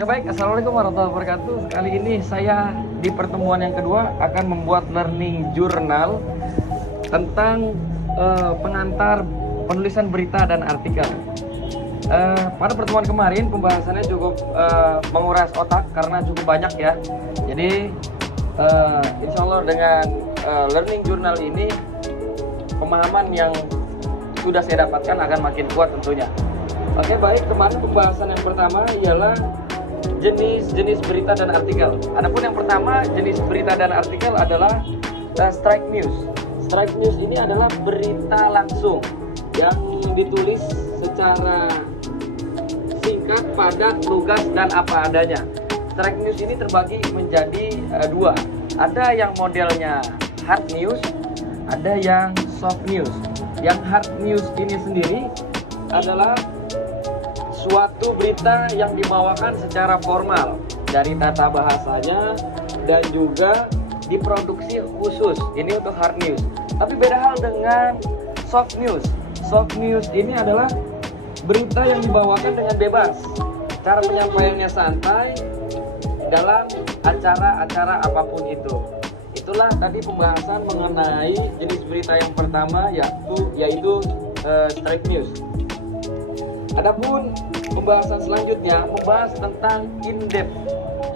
Oke baik, Assalamualaikum warahmatullahi wabarakatuh. Kali ini saya di pertemuan yang kedua akan membuat learning journal tentang pengantar penulisan berita dan artikel. Pada pertemuan kemarin pembahasannya cukup menguras otak karena cukup banyak ya. Jadi insya Allah dengan learning journal ini pemahaman yang sudah saya dapatkan akan makin kuat tentunya. Oke baik, kemarin pembahasan yang pertama ialah jenis-jenis berita dan artikel. Adapun yang pertama jenis berita dan artikel adalah strike news. Strike news ini adalah berita langsung yang ditulis secara singkat, padat, lugas, dan apa adanya. Strike news ini terbagi menjadi dua. Ada yang modelnya hard news, ada yang soft news. Yang hard news ini sendiri adalah suatu berita yang dibawakan secara formal dari tata bahasanya dan juga diproduksi khusus. Ini untuk hard news. Tapi beda hal dengan soft news. Soft news ini adalah berita yang dibawakan dengan bebas. Cara penyampaiannya santai dalam acara-acara apapun itu. Itulah tadi pembahasan mengenai jenis berita yang pertama yaitu strike news. Adapun pembahasan selanjutnya membahas tentang in-depth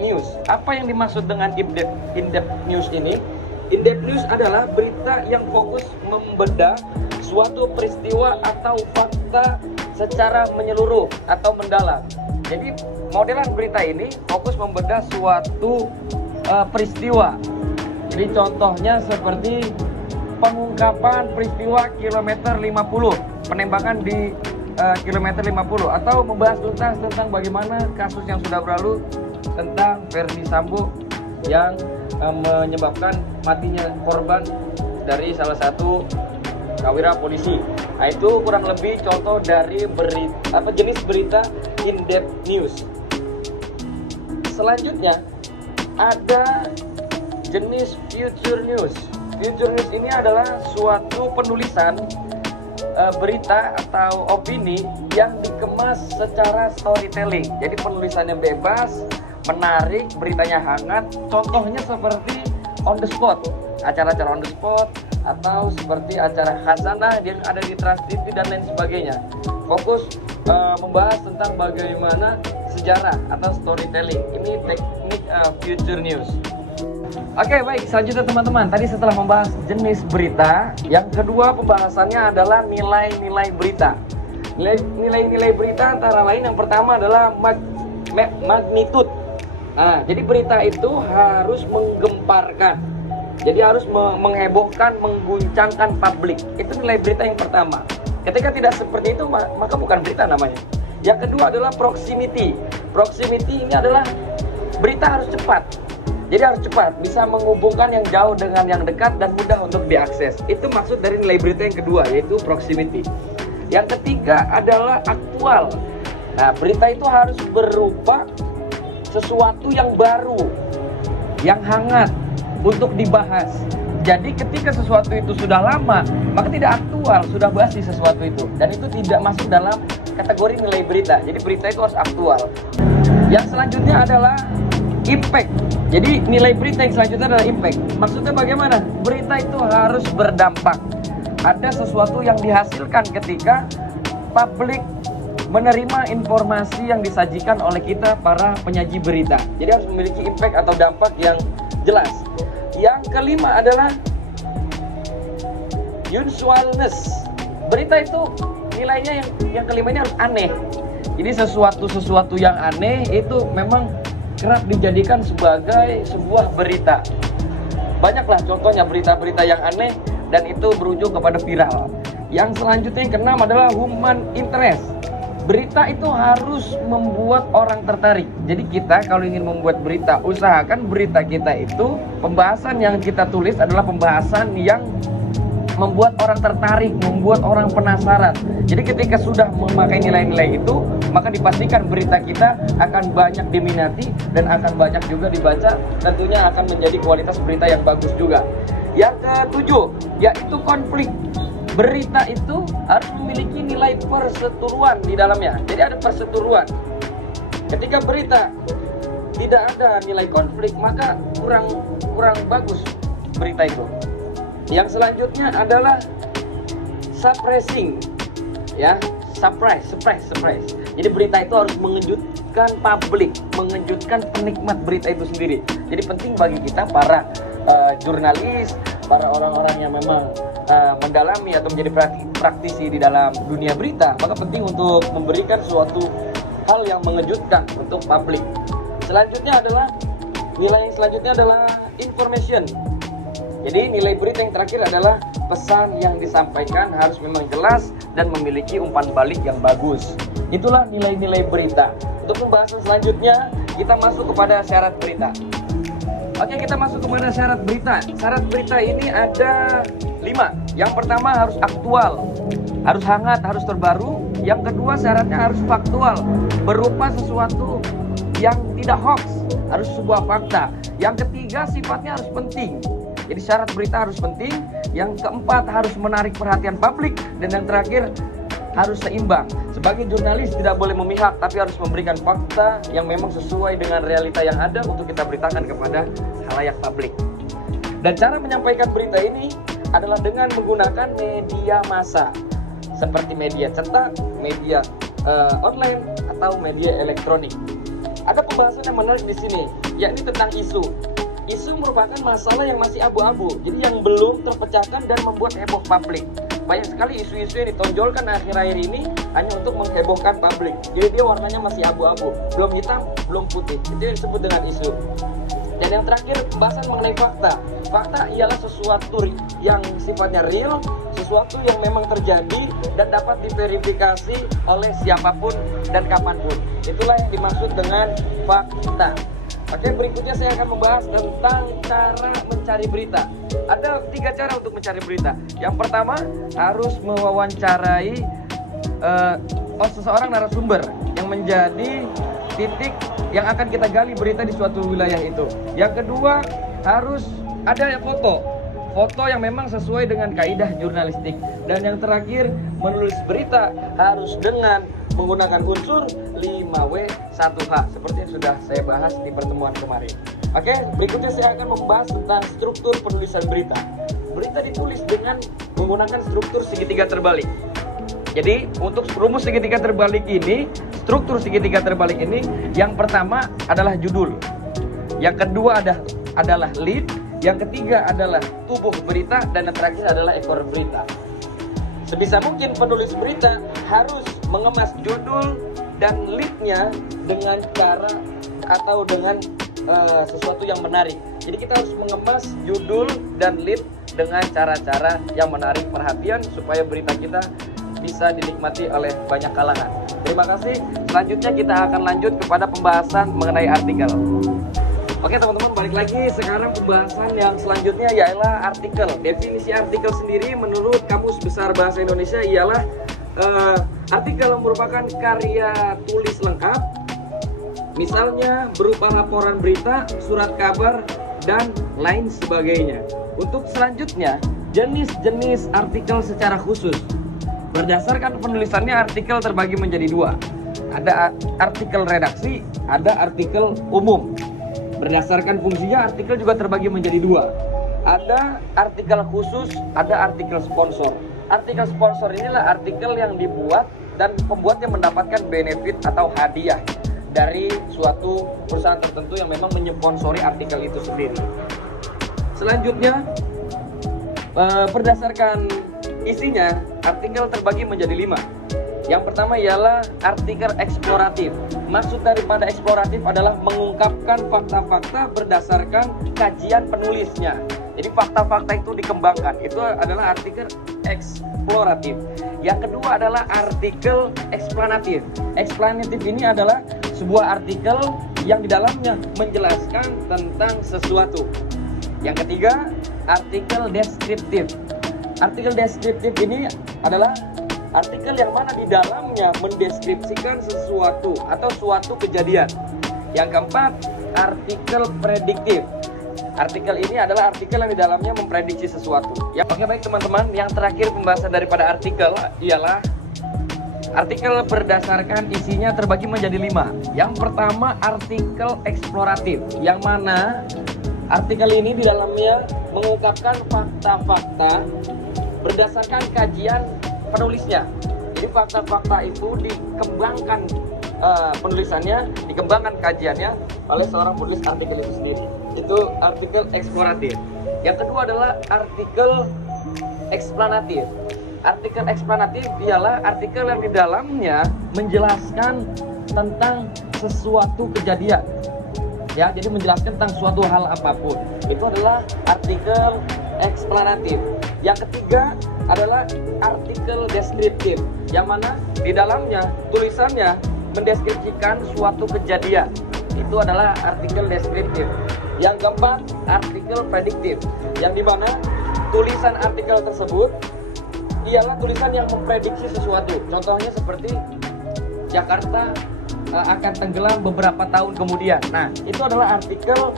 news. Apa yang dimaksud dengan in-depth news ini? In-depth news adalah berita yang fokus membedah suatu peristiwa atau fakta secara menyeluruh atau mendalam. Jadi modelan berita ini fokus membedah suatu peristiwa. Jadi contohnya seperti pengungkapan peristiwa kilometer 50, penembakan di kilometer 50, atau membahas tuntas tentang bagaimana kasus yang sudah berlalu tentang Verdi Sambo yang menyebabkan matinya korban dari salah satu perwira polisi. Nah, itu kurang lebih contoh dari jenis berita in-depth news. Selanjutnya ada jenis future news. Future news ini adalah suatu penulisan berita atau opini yang dikemas secara storytelling. Jadi penulisannya bebas, menarik, beritanya hangat. Contohnya seperti on the spot, acara-acara on the spot, atau seperti acara khazanah yang ada di Trans TV dan lain sebagainya. Fokus membahas tentang bagaimana sejarah atau storytelling. Ini teknik future news. Oke baik, selanjutnya teman-teman, tadi setelah membahas jenis berita, yang kedua pembahasannya adalah nilai-nilai berita. Nilai-nilai berita antara lain yang pertama adalah magnitude. Nah, jadi berita itu harus menggemparkan. Jadi harus menghebohkan, mengguncangkan publik. Itu nilai berita yang pertama. Ketika tidak seperti itu, maka bukan berita namanya. Yang kedua adalah proximity. Proximity ini adalah berita harus cepat. Jadi harus cepat, bisa menghubungkan yang jauh dengan yang dekat dan mudah untuk diakses. Itu maksud dari nilai berita yang kedua, yaitu proximity. Yang ketiga adalah aktual. Nah, berita itu harus berupa sesuatu yang baru, yang hangat untuk dibahas. Jadi ketika sesuatu itu sudah lama, maka tidak aktual, sudah basi sesuatu itu. Dan itu tidak masuk dalam kategori nilai berita. Jadi berita itu harus aktual. Yang selanjutnya adalah impact. Jadi nilai berita yang selanjutnya adalah impact. Maksudnya bagaimana? Berita itu harus berdampak. Ada sesuatu yang dihasilkan ketika publik menerima informasi yang disajikan oleh kita para penyaji berita. Jadi harus memiliki impact atau dampak yang jelas. Yang kelima adalah unusualness. Berita itu nilainya yang kelima ini harus aneh. Jadi sesuatu yang aneh itu memang kerap dijadikan sebagai sebuah berita. Banyaklah contohnya berita-berita yang aneh dan itu berujung kepada viral. Yang selanjutnya yang keenam adalah human interest. Berita itu harus membuat orang tertarik. Jadi kita kalau ingin membuat berita, usahakan berita kita itu, pembahasan yang kita tulis adalah pembahasan yang membuat orang tertarik, membuat orang penasaran. Jadi ketika sudah memakai nilai-nilai itu, maka dipastikan berita kita akan banyak diminati dan akan banyak juga dibaca. Tentunya akan menjadi kualitas berita yang bagus juga. Yang ketujuh, yaitu konflik. Berita itu harus memiliki nilai perseteruan di dalamnya. Jadi ada perseteruan. Ketika berita tidak ada nilai konflik, maka kurang bagus berita itu. Yang selanjutnya adalah suppressing, ya, surprise. Jadi berita itu harus mengejutkan publik, mengejutkan penikmat berita itu sendiri. Jadi penting bagi kita para jurnalis, para orang-orang yang memang mendalami atau menjadi praktisi di dalam dunia berita, maka penting untuk memberikan suatu hal yang mengejutkan untuk publik. Selanjutnya adalah nilai yang selanjutnya adalah information. Jadi nilai berita yang terakhir adalah pesan yang disampaikan harus memang jelas dan memiliki umpan balik yang bagus. Itulah nilai-nilai berita. Untuk pembahasan selanjutnya, kita masuk kepada syarat berita. Oke, kita masuk kepada syarat berita. Syarat berita ini ada 5. Yang pertama harus aktual, harus hangat, harus terbaru. Yang kedua syaratnya harus faktual, berupa sesuatu yang tidak hoax, harus sebuah fakta. Yang ketiga sifatnya harus penting. Jadi syarat berita harus penting. Yang keempat harus menarik perhatian publik. Dan yang terakhir harus seimbang. Sebagai jurnalis tidak boleh memihak, tapi harus memberikan fakta yang memang sesuai dengan realita yang ada untuk kita beritakan kepada khalayak publik. Dan cara menyampaikan berita ini adalah dengan menggunakan media massa seperti media cetak, media online atau media elektronik. Ada pembahasan yang menarik di sini, yakni tentang isu. Isu merupakan masalah yang masih abu-abu, jadi yang belum terpecahkan dan membuat heboh publik. Banyak sekali isu-isu yang ditonjolkan akhir-akhir ini hanya untuk menghebohkan publik. Jadi dia warnanya masih abu-abu, belum hitam, belum putih. Itu yang disebut dengan isu. Dan yang terakhir, pembahasan mengenai fakta. Fakta ialah sesuatu yang sifatnya real, sesuatu yang memang terjadi dan dapat diverifikasi oleh siapapun dan kapanpun. Itulah yang dimaksud dengan fakta. Oke, berikutnya saya akan membahas tentang cara mencari berita. Ada 3 cara untuk mencari berita. Yang pertama, harus mewawancarai seseorang narasumber yang menjadi titik yang akan kita gali berita di suatu wilayah itu. Yang kedua, harus ada foto yang memang sesuai dengan kaidah jurnalistik. Dan yang terakhir, menulis berita harus dengan menggunakan unsur 5W1H seperti yang sudah saya bahas di pertemuan kemarin. Oke, berikutnya saya akan membahas tentang struktur penulisan berita. Berita ditulis dengan menggunakan struktur segitiga terbalik. Jadi untuk rumus segitiga terbalik ini, struktur segitiga terbalik ini, yang pertama adalah judul, yang kedua adalah lead, yang ketiga adalah tubuh berita, dan yang terakhir adalah ekor berita. Sebisa mungkin penulis berita harus mengemas judul dan leadnya dengan cara atau dengan sesuatu yang menarik. Jadi kita harus mengemas judul dan lead dengan cara-cara yang menarik perhatian supaya berita kita bisa dinikmati oleh banyak kalangan. Terima kasih. Selanjutnya kita akan lanjut kepada pembahasan mengenai artikel. Oke teman-teman, balik lagi. Sekarang pembahasan yang selanjutnya ialah artikel. Definisi artikel sendiri menurut Kamus Besar Bahasa Indonesia ialah artikel merupakan karya tulis lengkap, misalnya berupa laporan berita, surat kabar, dan lain sebagainya. Untuk selanjutnya, jenis-jenis artikel secara khusus. Berdasarkan penulisannya, artikel terbagi menjadi 2. Ada artikel redaksi, ada artikel umum. Berdasarkan fungsinya, artikel juga terbagi menjadi 2. Ada artikel khusus, ada artikel sponsor. Artikel sponsor inilah artikel yang dibuat dan pembuatnya mendapatkan benefit atau hadiah dari suatu perusahaan tertentu yang memang menyponsori artikel itu sendiri. Selanjutnya, berdasarkan isinya, artikel terbagi menjadi 5. Yang pertama ialah artikel eksploratif. Maksud daripada eksploratif adalah mengungkapkan fakta-fakta berdasarkan kajian penulisnya. Jadi fakta-fakta itu dikembangkan. Itu adalah artikel eksploratif. Yang kedua adalah artikel eksplanatif. Eksplanatif ini adalah sebuah artikel yang di dalamnya menjelaskan tentang sesuatu. Yang ketiga, artikel deskriptif. Artikel deskriptif ini adalah artikel yang mana di dalamnya mendeskripsikan sesuatu atau suatu kejadian. Yang keempat, artikel prediktif. Artikel ini adalah artikel yang di dalamnya memprediksi sesuatu. Ya, oke baik teman-teman, yang terakhir pembahasan daripada artikel ialah Artikel berdasarkan isinya terbagi menjadi 5. Yang pertama artikel eksploratif, yang mana artikel ini di dalamnya mengungkapkan fakta-fakta berdasarkan kajian penulisnya. Jadi fakta-fakta itu dikembangkan penulisannya, dikembangkan kajiannya oleh seorang penulis artikel itu sendiri. Itu artikel eksploratif. Yang kedua adalah artikel eksplanatif. Artikel eksplanatif ialah artikel yang di dalamnya menjelaskan tentang sesuatu kejadian. Ya, jadi menjelaskan tentang suatu hal apapun. Itu adalah artikel eksplanatif. Yang ketiga adalah artikel deskriptif, yang mana di dalamnya tulisannya mendeskripsikan suatu kejadian. Itu adalah artikel deskriptif. Yang keempat, artikel prediktif, yang dimana tulisan artikel tersebut ialah tulisan yang memprediksi sesuatu. Contohnya seperti Jakarta akan tenggelam beberapa tahun kemudian. Nah, itu adalah artikel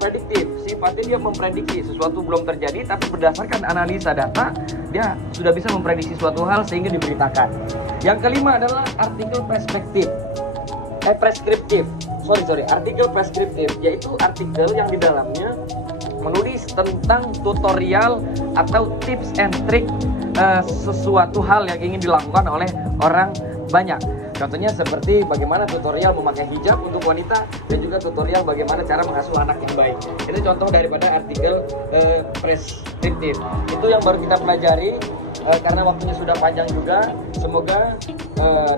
prediktif. Sifatnya dia memprediksi sesuatu belum terjadi, tapi berdasarkan analisa data dia sudah bisa memprediksi suatu hal sehingga diberitakan. Yang kelima adalah artikel preskriptif. Artikel preskriptif, yaitu artikel yang di dalamnya menulis tentang tutorial atau tips and trick sesuatu hal yang ingin dilakukan oleh orang banyak. Contohnya seperti bagaimana tutorial memakai hijab untuk wanita dan juga tutorial bagaimana cara mengasuh anak yang baik. Itu contoh daripada artikel preskriptif. Itu yang baru kita pelajari karena waktunya sudah panjang juga. Semoga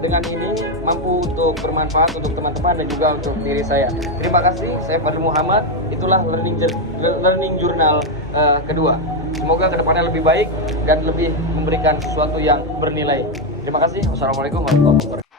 dengan ini mampu untuk bermanfaat untuk teman-teman dan juga untuk diri saya. Terima kasih, saya Fadil Muhammad. Itulah learning journal kedua. Semoga kedepannya lebih baik dan lebih memberikan sesuatu yang bernilai. Terima kasih. Wassalamualaikum warahmatullahi wabarakatuh.